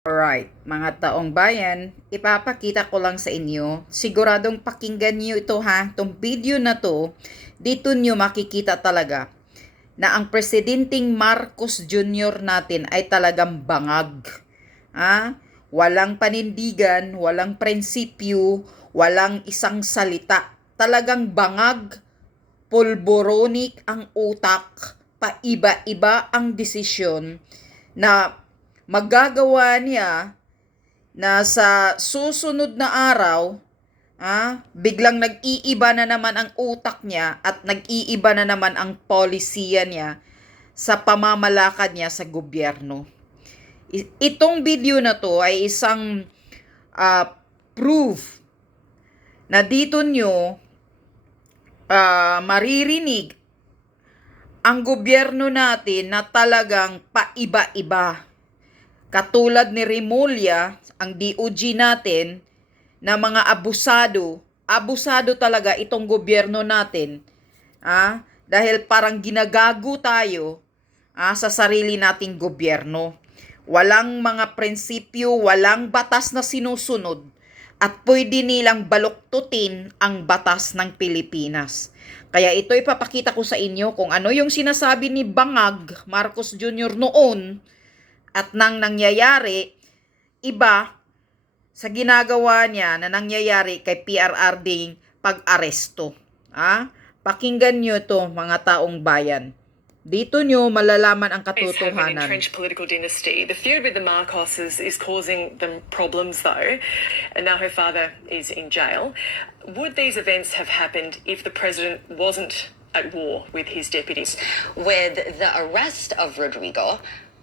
Alright, mga taong bayan, ipapakita ko lang sa inyo. Siguradong pakinggan niyo ito ha. Itong video na to, dito niyo makikita talaga na ang Presidenteng Marcos Jr. natin ay talagang bangag. Ha? Walang panindigan, walang prinsipyo, walang isang salita. Talagang bangag, pulboronik ang utak, paiba-iba ang desisyon na magagawa niya na sa susunod na araw, biglang nag-iiba na naman ang utak niya at nag-iiba na naman ang polisiya niya sa pamamalakad niya sa gobyerno. Itong video na to ay isang proof na dito nyo maririnig ang gobyerno natin na talagang paiba-iba. Katulad ni Remulla, ang DOG natin, na mga abusado talaga itong gobyerno natin. Dahil parang ginagago tayo sa sarili nating gobyerno. Walang mga prinsipyo, walang batas na sinusunod at pwede nilang baluktutin ang batas ng Pilipinas. Kaya ito ipapakita ko sa inyo kung ano yung sinasabi ni Bangag Marcos Jr. noon at nang nangyayari, iba sa ginagawa niya na nangyayari kay PRRD pag-aresto. Pakinggan nyo to mga taong bayan. Dito nyo malalaman ang katotohanan. Entrenched political dynasty. The feud with the Marcoses is causing them problems though, and now her father is in jail. Would these events have happened if the president wasn't at war with his deputies? With the arrest of Rodrigo,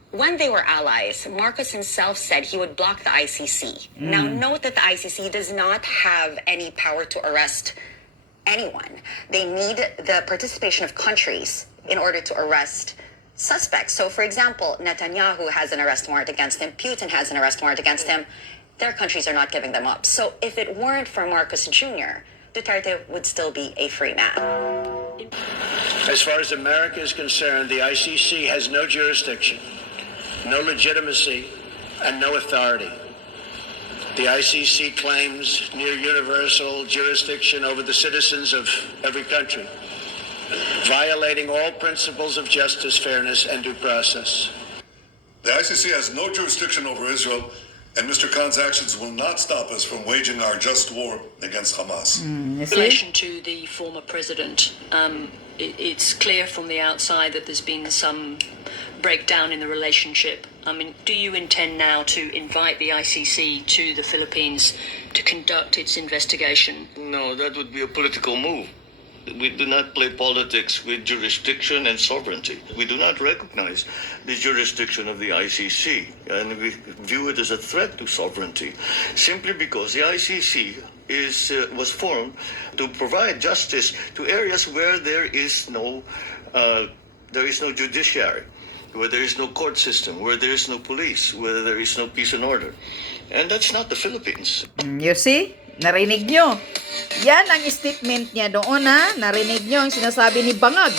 when they were allies, Marcos himself said he would block the ICC. Now, note that the ICC does not have any power to arrest anyone. They need the participation of countries in order to arrest suspects. So, for example, Netanyahu has an arrest warrant against him, Putin has an arrest warrant against him. Their countries are not giving them up. So, if it weren't for Marcos Jr., Duterte would still be a free man. As far as America is concerned, the ICC has no jurisdiction, no legitimacy, and no authority. The ICC claims near universal jurisdiction over the citizens of every country, violating all principles of justice, fairness, and due process. The ICC has no jurisdiction over Israel, and Mr. Khan's actions will not stop us from waging our just war against Hamas. In relation to the former president, it's clear from the outside that there's been some breakdown in the relationship. I mean, do you intend now to invite the ICC to the Philippines to conduct its investigation? No, that would be a political move. We do not play politics with jurisdiction and sovereignty. We do not recognize the jurisdiction of the ICC, and we view it as a threat to sovereignty, simply because the ICC was formed to provide justice to areas where there is no judiciary, where there is no court system, where there is no police, where there is no peace and order. And that's not the Philippines. You see? Narinig nyo. Yan ang statement niya doon Narinig nyo ang sinasabi ni Bangag.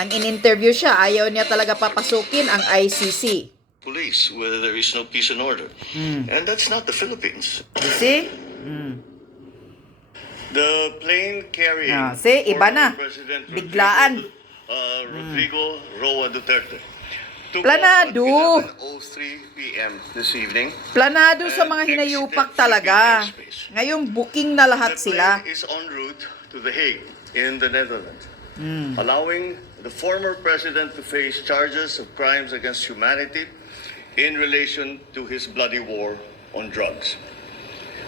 Nang in-interview siya, ayaw niya talaga papasukin ang ICC. Police, where there is no peace and order. And that's not the Philippines. You see? The plane carrying see, iba na. President Biglaan. Rodrigo Roa Duterte. Planado. 03 p.m. this evening. Planado sa mga hinayupak talaga. Ngayon, booking na lahat sila. The plane is en route to The Hague in the Netherlands, allowing the former president to face charges of crimes against humanity in relation to his bloody war on drugs.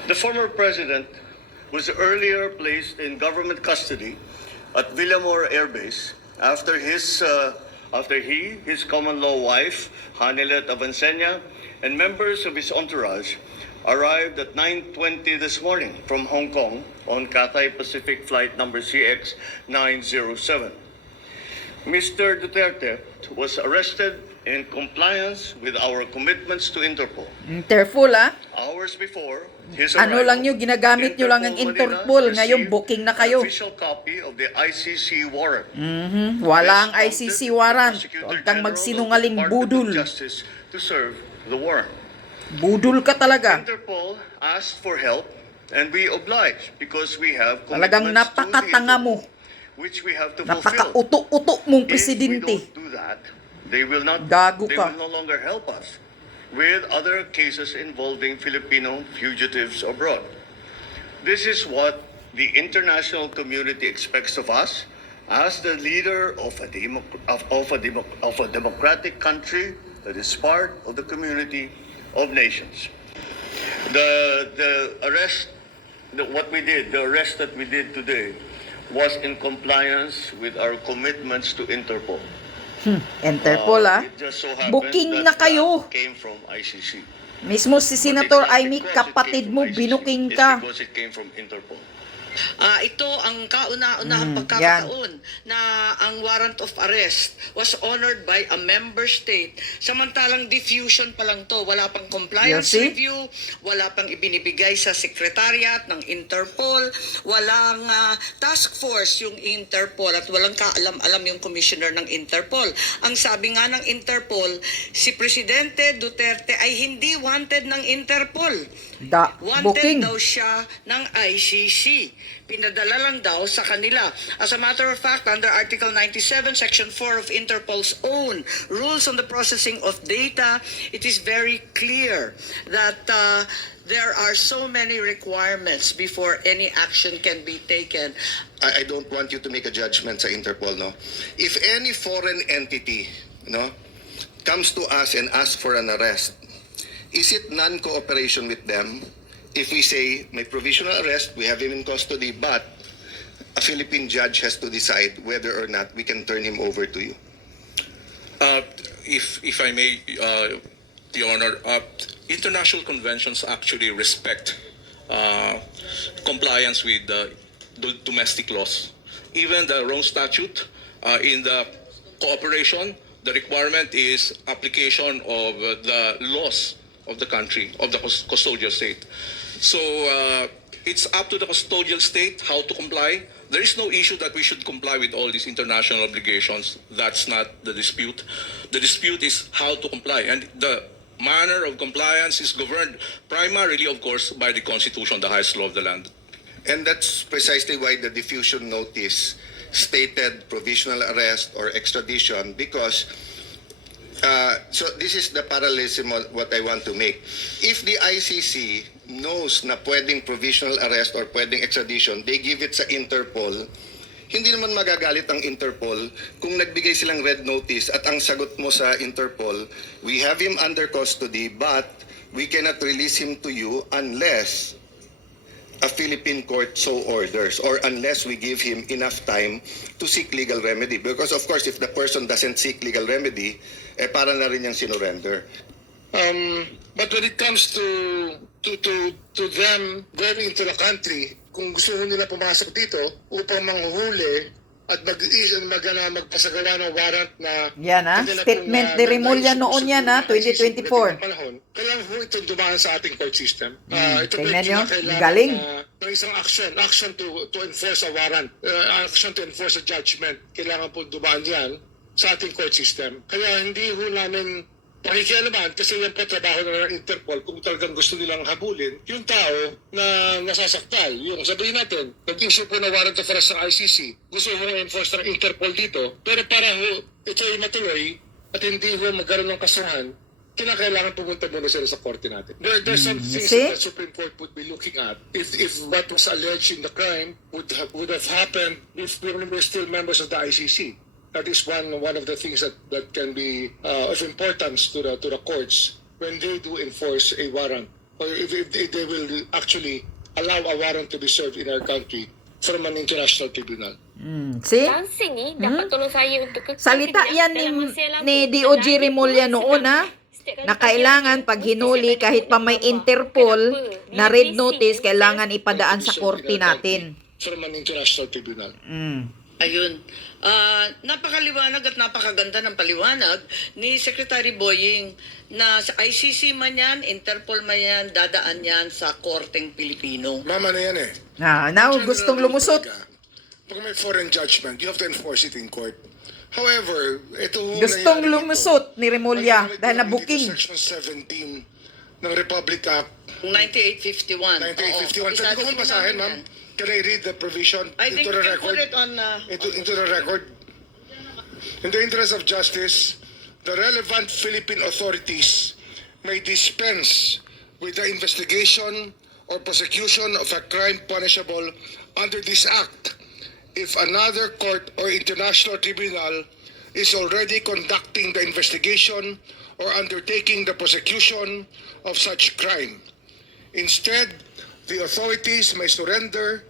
The former president was earlier placed in government custody at Villamor Air Base after his common-law wife, Hanilet Avancenia, and members of his entourage arrived at 9:20 this morning from Hong Kong on Cathay Pacific flight number CX-907. Mr. Duterte was arrested in compliance with our commitments to Interpol. Interpol, Hours before his Ano arrival, lang nyo, ginagamit nyo lang ang Interpol. Ngayon, booking na kayo. Official copy of the ICC warrant. Walang ICC warrant. Huwag kang magsinungaling budol. Justice to serve the warrant. Budol ka talaga. Interpol asked for help and we obliged because we have Talagang commitments to the napakatanga mo. Interpol, which we have to fulfill. Napaka-uto-uto mong If we presidente. don't do that, they will not. Gago They ka. will no longer help us with other cases involving Filipino fugitives abroad. This is what the international community expects of us as the leader of a democratic country that is part of the community of nations. The arrest, the arrest that we did today was in compliance with our commitments to Interpol. Interpol It just so happened Booking na that kayo. came from ICC. Mismo si Senator But it's not Amy, because it kapatid came mo, from ICC. binuking It's ka. because it came from Interpol. Ito ang kauna-unahang yan. pagkakataon na ang warrant of arrest was honored by a member state. Samantalang diffusion pa lang to. Wala pang compliance You see? review, wala pang ibinibigay sa secretariat ng Interpol, walang task force yung Interpol at walang kaalam-alam yung commissioner ng Interpol. Ang sabi nga ng Interpol, si Presidente Duterte ay hindi wanted ng Interpol. Wanted Booking. daw siya ng ICC. Pinadala lang daw sa kanila. As a matter of fact, under Article 97, Section 4 of Interpol's own rules on the processing of data, it is very clear that there are so many requirements before any action can be taken. I don't want you to make a judgment sa Interpol, no? If any foreign entity, no, comes to us and asks for an arrest, is it non-cooperation with them if we say may provisional arrest, we have him in custody, but a Philippine judge has to decide whether or not we can turn him over to you? If I may, Your Honor, international conventions actually respect compliance with the domestic laws. Even the Rome Statute, in the cooperation, the requirement is application of the laws of the country, of the custodial state. So it's up to the custodial state how to comply. There is no issue that we should comply with all these international obligations. That's not the dispute. The dispute is how to comply. And the manner of compliance is governed primarily, of course, by the Constitution, the highest law of the land. And that's precisely why the diffusion notice stated provisional arrest or extradition, because so this is the parallelism of what I want to make. If the ICC knows na pwedeng provisional arrest or pwedeng extradition, they give it sa Interpol, hindi naman magagalit ang Interpol kung nagbigay silang red notice at ang sagot mo sa Interpol, we have him under custody but we cannot release him to you unless a Philippine court so orders or unless we give him enough time to seek legal remedy. Because of course, if the person doesn't seek legal remedy, para na rin niyang sinurrender. But when it comes to them going into the country, kung gusto nila pumasok dito upang manghuhuli at magpasagawa ng warrant na Yan statement ni Remulla noon yan 2024. Kailangan ho itong dumaan sa ating court system. Ito po Tingnan nyo, kailangan galing. ng isang action to enforce a warrant, action to enforce a judgment. Kailangan po dumaan yan sa ating court system. Kaya hindi ho namin pakikialaman kasi yan po trabaho ng Interpol kung talagang gusto nilang habulin yung tao na nasasaktal. Yung sabihin natin, nag-issue po na warrant of arrest ng ICC, gusto mo enforce ng Interpol dito, pero para ho ito ay matuloy at hindi ho magkaroon ng kasuhan, kinakailangan pumunta muna sila sa korte natin. There's some things that the Supreme Court would be looking at if what was alleged in the crime would have happened if we were still members of the ICC. That is one of the things that can be of importance to the courts when they do enforce a warrant, or if they will actually allow a warrant to be served in our country from an international tribunal. See? Salita yan ni DOJ Remulla noon na kailangan pag hinuli kahit pa may Interpol na red notice, kailangan ipadaan sa korte natin. From an international tribunal. Ayun. Napakaliwanag at napakaganda ng paliwanag ni Secretary Boying na sa ICC man yan, Interpol man yan, dadaan yan sa Korteng Pilipino. Mama na yan eh. Now, gustong lumusot. Pag may foreign judgment, you have to enforce it in court. However, ito Gustong lumusot ni Remulla dahil na booking. Section 17 ng Republic Act 9851. 9851. Pwede ko basahin, ma'am? Can I read the provision I think into the you can record? put it on... Into the record. In the interest of justice, the relevant Philippine authorities may dispense with the investigation or prosecution of a crime punishable under this act if another court or international tribunal is already conducting the investigation or undertaking the prosecution of such crime. Instead, the authorities may surrender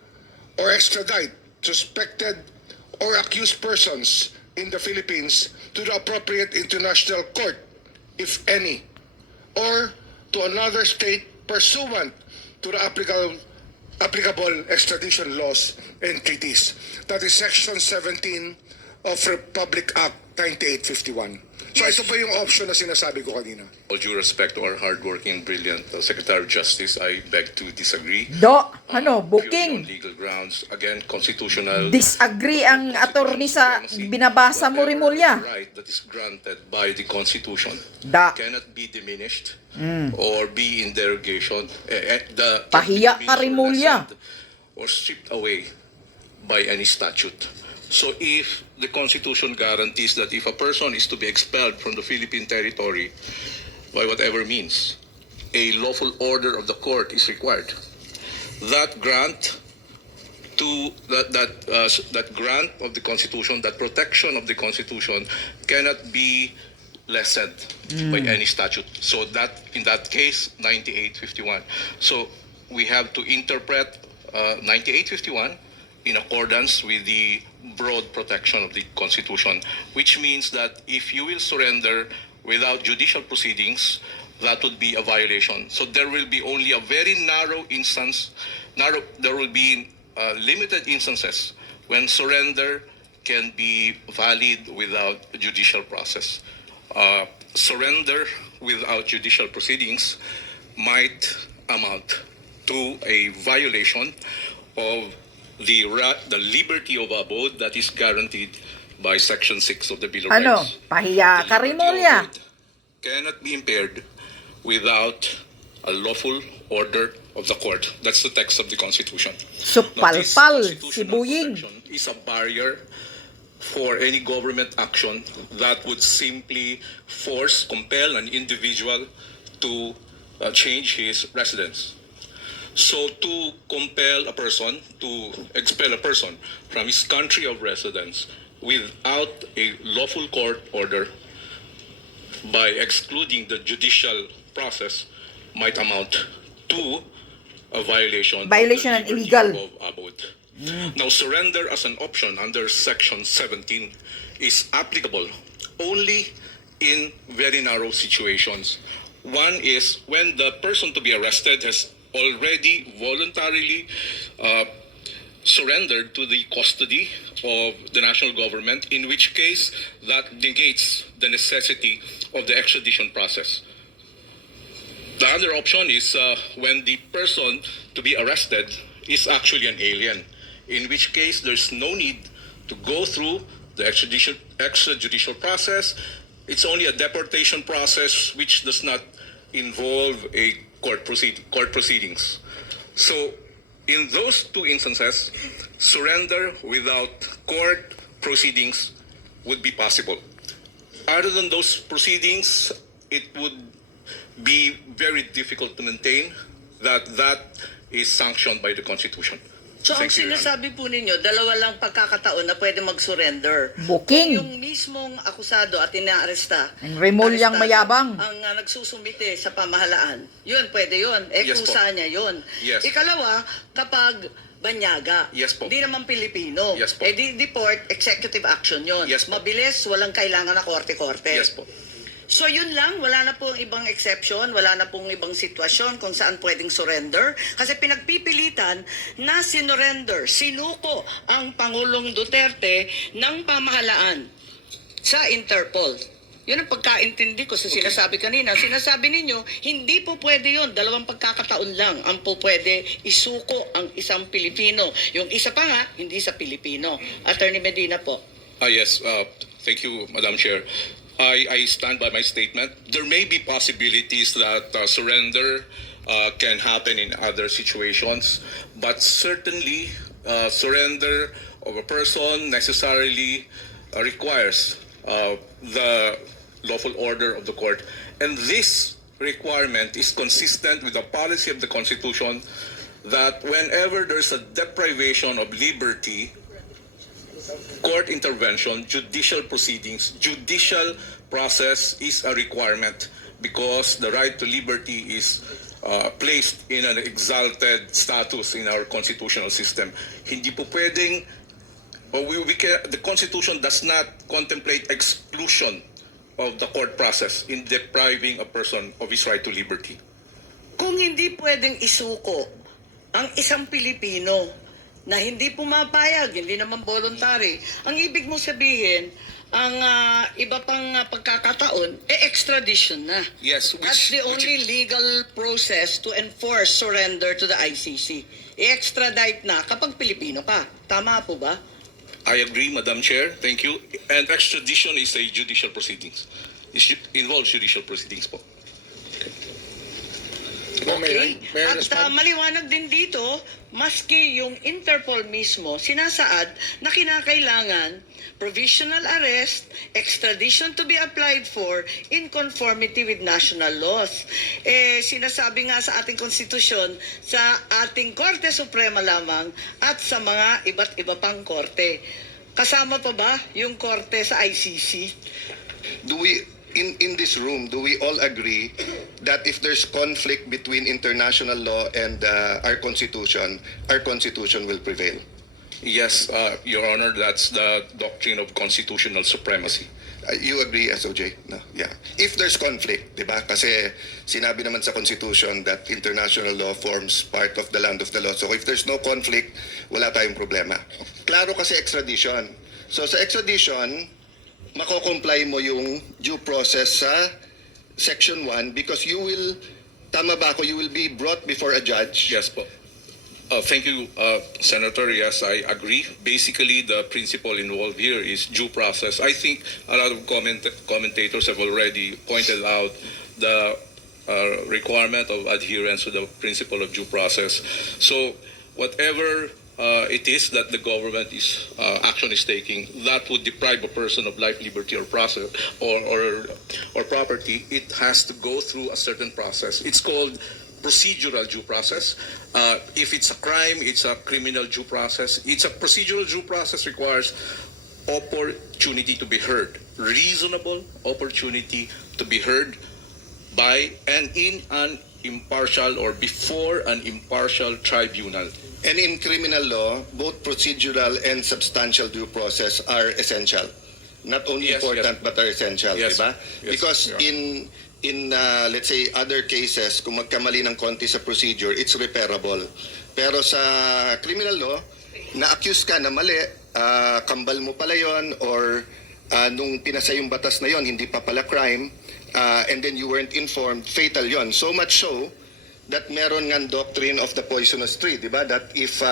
or extradite suspected or accused persons in the Philippines to the appropriate international court, if any, or to another state pursuant to the applicable extradition laws and treaties. That is Section 17 of Republic Act 9851. So ito po yung option na sinasabi ko kanina. All due respect to our hardworking, brilliant Secretary of Justice, I beg to disagree. Ano, Purely on booking. legal grounds, again, constitutional. Disagree ang attorney sa binabasa mo, Rimulya. Right that is granted by the Constitution cannot be diminished or be in derogation. Pahiya ka, Rimulya. Or stripped away by any statute. So if the Constitution guarantees that if a person is to be expelled from the Philippine territory by whatever means, a lawful order of the court is required. That grant grant of the Constitution, that protection of the Constitution cannot be lessened by any statute. So that in that case, 9851. So we have to interpret 9851 in accordance with the broad protection of the Constitution, which means that if you will surrender without judicial proceedings, that would be a violation. So there will be only a very narrow instance, there will be limited instances when surrender can be valid without judicial process. Surrender without judicial proceedings might amount to a violation of the liberty of abode that is guaranteed by Section 6 of the Bill of Rights. Pahiya ka, The liberty of Rimulya. abode cannot be impaired without a lawful order of the court. That's the text of the Constitution. Now, this Supalpal, si constitutional Buying. protection is a barrier for any government action that would simply compel an individual to change his residence. So to compel a person, to expel a person from his country of residence without a lawful court order by excluding the judicial process might amount to a violation And of the liberty illegal. of abode. Now, surrender as an option under Section 17 is applicable only in very narrow situations. One is when the person to be arrested has already voluntarily surrendered to the custody of the national government, in which case that negates the necessity of the extradition process. The other option is when the person to be arrested is actually an alien, in which case there's no need to go through the extrajudicial process. It's only a deportation process which does not involve a court proceedings. So in those two instances, surrender without court proceedings would be possible. Other than those proceedings, it would be very difficult to maintain that is sanctioned by the Constitution. So ang Thank you, Your Honor. sinasabi po ninyo, dalawa lang pagkakataon na pwede mag-surrender. Booking. Yung mismong akusado at inaaresta. Ang Remulyang arestado, mayabang. Ang nagsusumite sa pamahalaan. Yun, pwede yun. Yes po. Kusa niya yun. Yes. Ikalawa, kapag banyaga. Yes po. Hindi naman Pilipino. Yes po. Deport, executive action yun. Yes po. Mabilis, walang kailangan na korte-korte. Yes po. So yun lang, wala na pong ibang exception, wala na pong ibang sitwasyon kung saan pwedeng surrender. Kasi pinagpipilitan na sinurrender, sinuko ang Pangulong Duterte ng pamahalaan sa Interpol. Yun ang pagkaintindi ko sa sinasabi kanina. Sinasabi ninyo, hindi po pwede yun. Dalawang pagkakataon lang ang po pwede isuko ang isang Pilipino. Yung isa pa nga, hindi sa Pilipino. Attorney Medina po. Yes, thank you, Madam Chair. I stand by my statement. There may be possibilities that surrender can happen in other situations, but certainly surrender of a person necessarily requires the lawful order of the court. And this requirement is consistent with the policy of the Constitution that whenever there's a deprivation of liberty, court intervention, judicial proceedings, judicial process is a requirement because the right to liberty is placed in an exalted status in our constitutional system. Hindi po pwedeng, the Constitution does not contemplate exclusion of the court process in depriving a person of his right to liberty. Kung hindi pwedeng isuko ang isang Pilipino na hindi pumapayag, hindi naman voluntary, ang ibig mo sabihin, ang iba pang pagkakataon, extradition na. Yes, That's the only legal process to enforce surrender to the ICC. I-extradite na kapag Pilipino ka. Tama po ba? I agree, Madam Chair. Thank you. And extradition is a judicial proceedings. It involves judicial proceedings po. Okay. At maliwanag din dito, maski yung Interpol mismo, sinasaad na kinakailangan provisional arrest, extradition to be applied for in conformity with national laws. Sinasabi nga sa ating konstitusyon, sa ating Korte Suprema lamang at sa mga iba't iba pang korte. Kasama pa ba yung korte sa ICC? Do we, in this room, do we all agree that if there's conflict between international law and our constitution will prevail? Yes, Your Honor, that's the doctrine of constitutional supremacy. You agree, SOJ? No? Yeah. If there's conflict, di ba? Kasi sinabi naman sa Constitution that international law forms part of the land of the law. So if there's no conflict, wala tayong problema. Klaro kasi extradition. So sa extradition, mako-comply mo yung due process sa Section 1 because you will, tama ba ako, you will be brought before a judge. Yes po. Thank you, Senator. Yes, I agree. Basically, the principle involved here is due process. I think a lot of commentators have already pointed out the requirement of adherence to the principle of due process. So, whatever it is that the government is action is taking that would deprive a person of life, liberty, or process or property, it has to go through a certain process. It's called procedural due process. If it's a crime, it's a criminal due process. It's a procedural due process requires opportunity to be heard, reasonable opportunity to be heard by and in an impartial or before an impartial tribunal. And in criminal law, both procedural and substantial due process are essential. Not only Yes, important yes. but are essential, Yes, diba? yes, Because yeah. in let's say other cases, kung magkamali ng konti sa procedure, it's repairable. Pero sa criminal law, na-accuse ka na mali, kambal mo pala yon or nung pinasa yung batas na yon, hindi pa pala crime, and then you weren't informed, fatal yon. So much so that meron ng doctrine of the poisonous tree, di ba? That if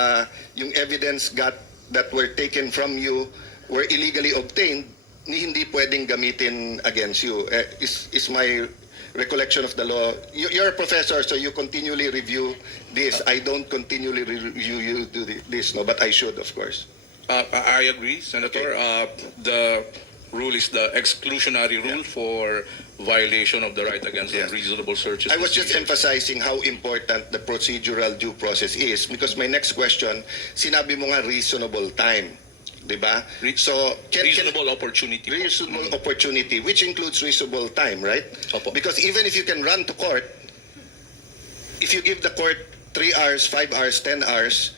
yung evidence that were taken from you were illegally obtained, hindi pwedeng gamitin against you. Is my recollection of the law. You're a professor, so you continually review this. I don't continually review you do this, no, but I should, of course. I agree, Senator. The rule is the exclusionary rule for violation of the right against unreasonable searches. I was just emphasizing how important the procedural due process is because my next question, sinabi mo nga reasonable time. Diba? So, reasonable opportunity. Reasonable opportunity, which includes reasonable time, right? Opo. Because even if you can run to court, if you give the court 3 hours, 5 hours, 10 hours,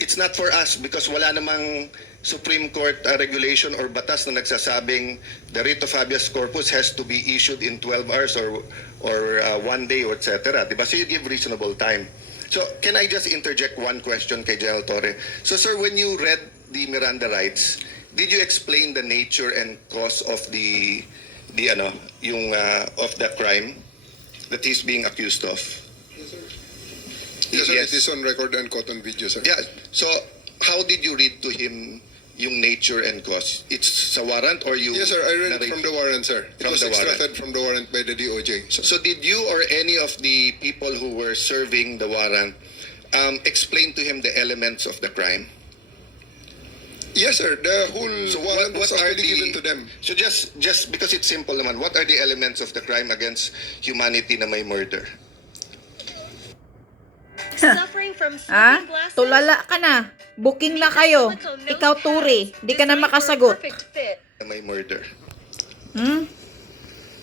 it's not for us because wala namang Supreme Court regulation or batas na nagsasabing the writ of habeas corpus has to be issued in 12 hours or 1 day or etc. Diba? So you give reasonable time. So can I just interject one question kay General Torre? So sir, when you read the Miranda rights, did you explain the nature and cause of the crime that he's being accused of? Yes, sir. It is on record and caught on video, sir. Yeah. So how did you read to him yung nature and cause? It's sa warrant or you... Yes, sir. I read it from the warrant, sir. It From was the warrant. extracted from the warrant by the DOJ. So did you or any of the people who were serving the warrant explain to him the elements of the crime? Yes, sir. The whole So warrant was actually given to them. So just because it's simple naman, what are the elements of the crime against humanity na may murder? Suffering from Ha? sleeping glasses? Tulala ka na. Booking na kayo. Ikaw, Turi. Di ka na makasagot. Perfect fit. Na may murder.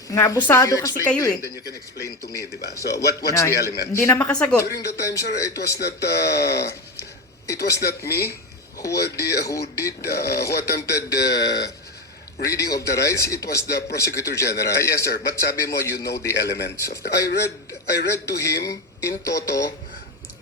Nga abusado If you kasi explain kayo to him, eh. then you can explain to me, di ba? So what's the Ay, elements? hindi na makasagot. During the time, sir, it was not me who attempted the reading of the rights. It was the prosecutor general. Yes, sir. But sabi mo, you know the elements of the I read to him in toto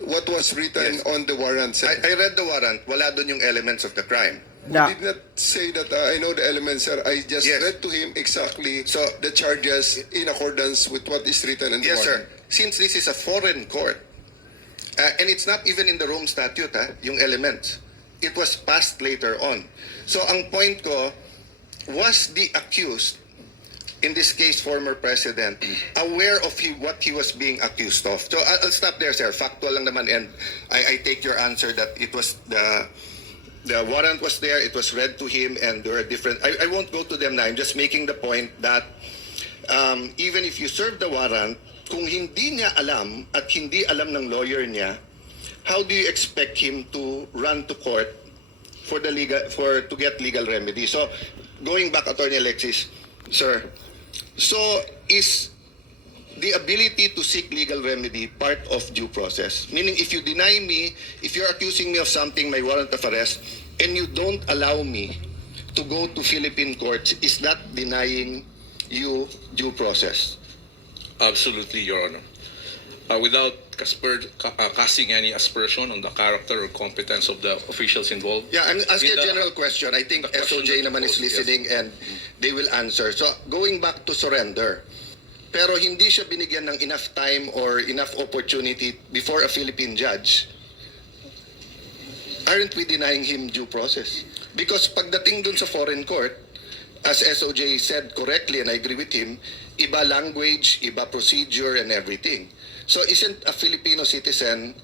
what was written Yes. on the warrant, sir. I read the warrant. Wala doon yung elements of the crime. Da. I did not say that I know the elements, sir. I just Yes. read to him exactly So- the charges in accordance with what is written in the Yes, sir. warrant. Since this is a foreign court, and it's not even in the Rome Statute, yung elements. It was passed later on. So ang point ko, was the accused, in this case former president, aware of what he was being accused of? So I'll stop there, sir. Factual lang naman, and I take your answer that it was the warrant was there, it was read to him, and there are different... I won't go to them now. I'm just making the point that even if you serve the warrant, kung hindi niya alam at hindi alam ng lawyer niya, how do you expect him to run to court to get legal remedy? So, going back, Attorney Alexis, sir, so is the ability to seek legal remedy part of due process? Meaning, if you deny me, if you're accusing me of something, my warrant of arrest, and you don't allow me to go to Philippine courts, is that denying you due process? Absolutely, Your Honor. Without casting any aspersion on the character or competence of the officials involved. Yeah, I'm asking In a the- general question. I think the question SOJ that naman is posed, yes. listening and they will answer. So, going back to surrender, pero hindi siya binigyan ng enough time or enough opportunity before a Philippine judge, aren't we denying him due process? Because pagdating dun sa foreign court, as SOJ said correctly, and I agree with him, iba language, iba procedure, and everything. So isn't a Filipino citizen,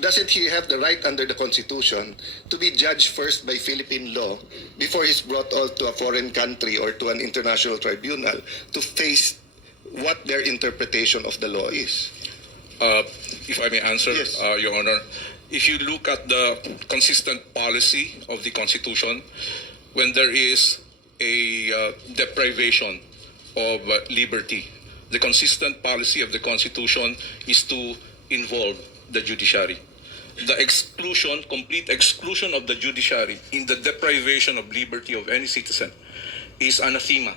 doesn't he have the right under the Constitution to be judged first by Philippine law before he's brought out to a foreign country or to an international tribunal to face what their interpretation of the law is? If I may answer, Yes. Your Honor, if you look at the consistent policy of the Constitution, when there is a deprivation of liberty, the consistent policy of the Constitution is to involve the judiciary. The exclusion, complete exclusion of the judiciary in the deprivation of liberty of any citizen is anathema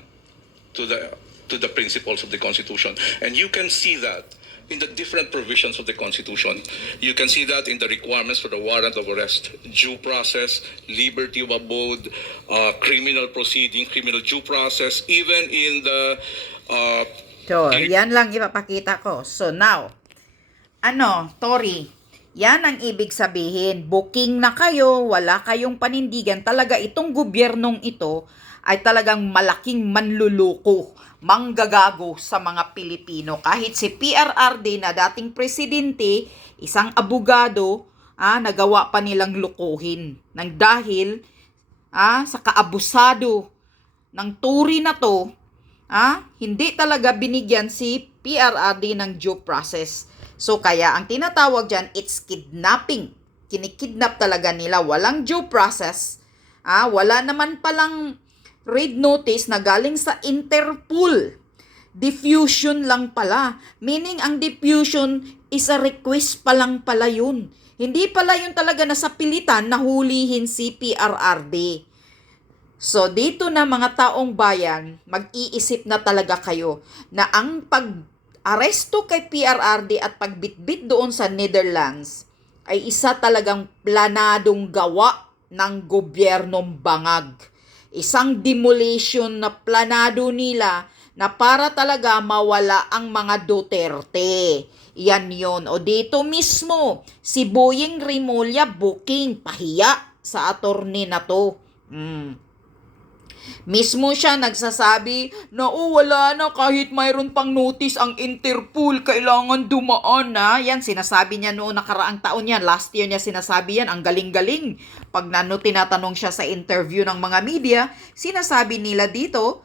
to the principles of the Constitution. And you can see that in the different provisions of the Constitution. You can see that in the requirements for the warrant of arrest, due process, liberty of abode, criminal proceeding, criminal due process, even in the So, yan lang ipapakita ko. So, now, Tori, yan ang ibig sabihin. Booking na kayo, wala kayong panindigan. Talaga itong gobyernong ito ay talagang malaking manluloko, manggagago sa mga Pilipino. Kahit si PRRD na dating presidente, isang abogado, nagawa pa nilang lukuhin. Nang dahil sa kaabusado ng Turi na to, hindi talaga binigyan si PRRD ng due process. So kaya ang tinatawag dyan, it's kidnapping. Kinikidnap talaga nila, walang due process. Wala naman palang raid notice na galing sa Interpol. Diffusion lang pala. Meaning ang diffusion is a request pa lang pala yun. Hindi pala yun talaga na sa pilitan na hulihin si PRRD. So, dito na mga taong bayan, mag-iisip na talaga kayo na ang pag-aresto kay PRRD at pagbitbit doon sa Netherlands ay isa talagang planadong gawa ng gobyernong bangag. Isang demolition na planado nila na para talaga mawala ang mga Duterte. Yan yon. O dito mismo, si Boying Rimulya booking, pahiya sa attorney na to. Mismo siya nagsasabi na wala na kahit mayroon pang notice ang Interpol, kailangan dumaan na. Yan, sinasabi niya noong nakaraang taon yan. Last year niya sinasabi yan. Ang galing-galing. Pag tinatanong siya sa interview ng mga media, sinasabi nila dito,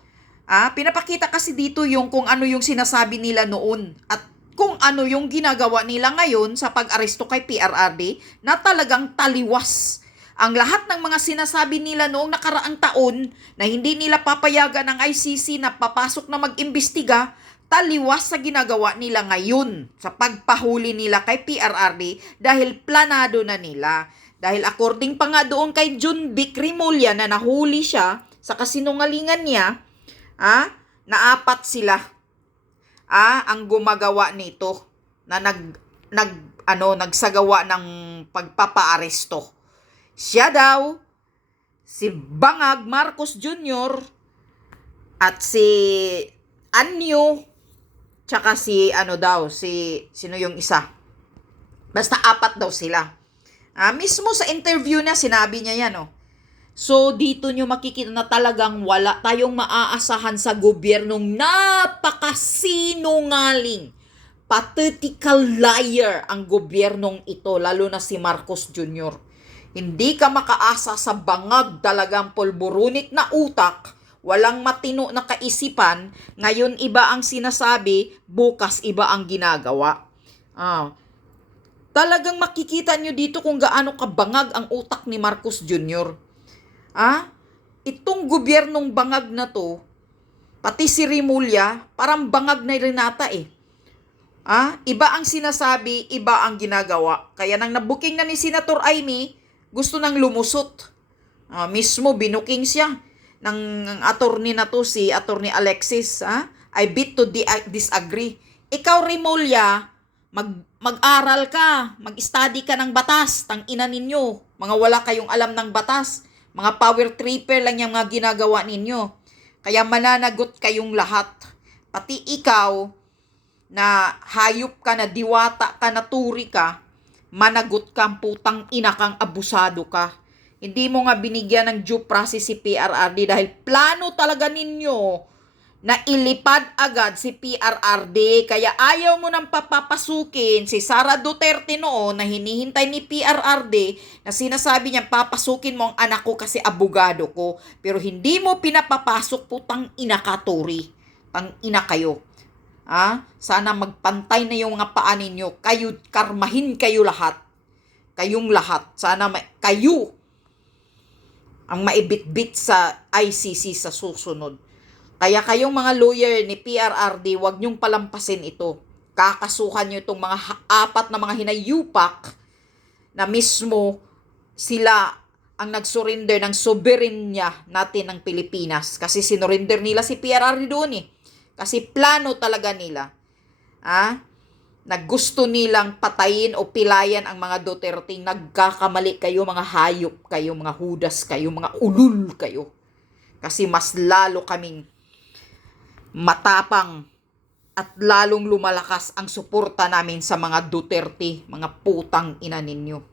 pinapakita kasi dito yung kung ano yung sinasabi nila noon at kung ano yung ginagawa nila ngayon sa pag-aresto kay PRRD na talagang taliwas. Ang lahat ng mga sinasabi nila noong nakaraang taon na hindi nila papayagan ng ICC na papasok na mag-imbestiga, taliwas sa ginagawa nila ngayon sa pagpahuli nila kay PRRD dahil planado na nila. Dahil according pa nga doon kay John Vic Rimulya na nahuli siya sa kasinungalingan niya, na 4 sila ang gumagawa nito na nagsagawa ng pagpapaaresto. Siya daw, si Bangag Marcos Jr. at si Anyo, tsaka sino yung isa? Basta 4 daw sila. Mismo sa interview na sinabi niya yan. So dito nyo makikita na talagang wala tayong maaasahan sa gobyernong napakasinungaling. Pathetical liar ang gobyernong ito, lalo na si Marcos Jr. Hindi ka makaasa sa bangag talagang polboronic na utak, walang matino na kaisipan, ngayon iba ang sinasabi, bukas iba ang ginagawa. Talagang makikita nyo dito kung gaano kabangag ang utak ni Marcos Jr. Itong gobyernong bangag na to, pati si Rimulya, parang bangag na rin nata Iba ang sinasabi, iba ang ginagawa. Kaya nang nabuking na ni Senator Amy, gusto nang lumusot. Mismo binuking siya ng attorney na to, si Attorney Alexis. I bit to disagree. Ikaw, Rimulya, mag-aral ka, mag-study ka ng batas, tang ina ninyo. Mga wala kayong alam ng batas. Mga power tripper lang yung mga ginagawa ninyo. Kaya mananagot kayong lahat. Pati ikaw, na hayop ka, na diwata ka, na turi ka, managot kang putang ina kang abusado ka. Hindi mo nga binigyan ng due process si PRRD dahil plano talaga ninyo na ilipad agad si PRRD. Kaya ayaw mo nang papapasukin si Sara Duterte noon na hinihintay ni PRRD na sinasabi niya papasukin mo ang anak ko kasi abogado ko. Pero hindi mo pinapapasok, putang ina ka, turi. Tang ina kayo. Sana magpantay na yung mga paa ninyo. Kayo, karmahin kayo lahat. Kayong lahat. Sana kayo ang maibitbit sa ICC sa susunod. Kaya kayong mga lawyer ni PRRD, huwag niyong palampasin ito. Kakasuhan niyo itong mga 4 na mga hinayupak na mismo sila ang nagsurrender ng soberenya natin ng Pilipinas. Kasi sinurrender nila si PRRD doon Kasi plano talaga nila. Na gusto nilang patayin o pilayan ang mga Duterte. Nagkakamali kayo, mga hayop kayo, mga hudas kayo, mga ulul kayo. Kasi mas lalo kaming matapang at lalong lumalakas ang suporta namin sa mga Duterte, mga putang ina ninyo.